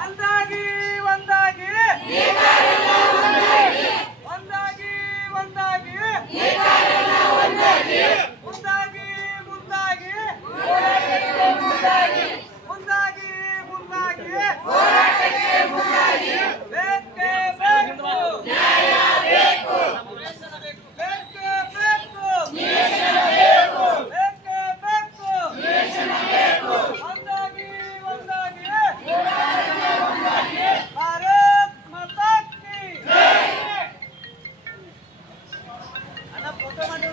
ಒಂದಾಗಿ ಒಂದಾಗಿ ಒಂದಾಗಿ ಒಂದಾಗಿ ಒಂದಾಗಿ ಮುಂದಾಗಿ ಮುಂದಾಗಿ ಮುಂದಾಗಿ ಮುಂದಾಗಿ ಬೇಕೇ ಬೇಕು ನ್ಯಾಯ ಬೇಕು ಬೇಕೇ ಬೇಕು ಬೇಕೇ ಬೇಕು ಒಂದಾಗಿ ಒಂದಾಗಿ ಭಾರತ್ ಮಾತಾ ಕಿ ಅಣ್ಣ ಫೋಟೋ ಮಾಡಿ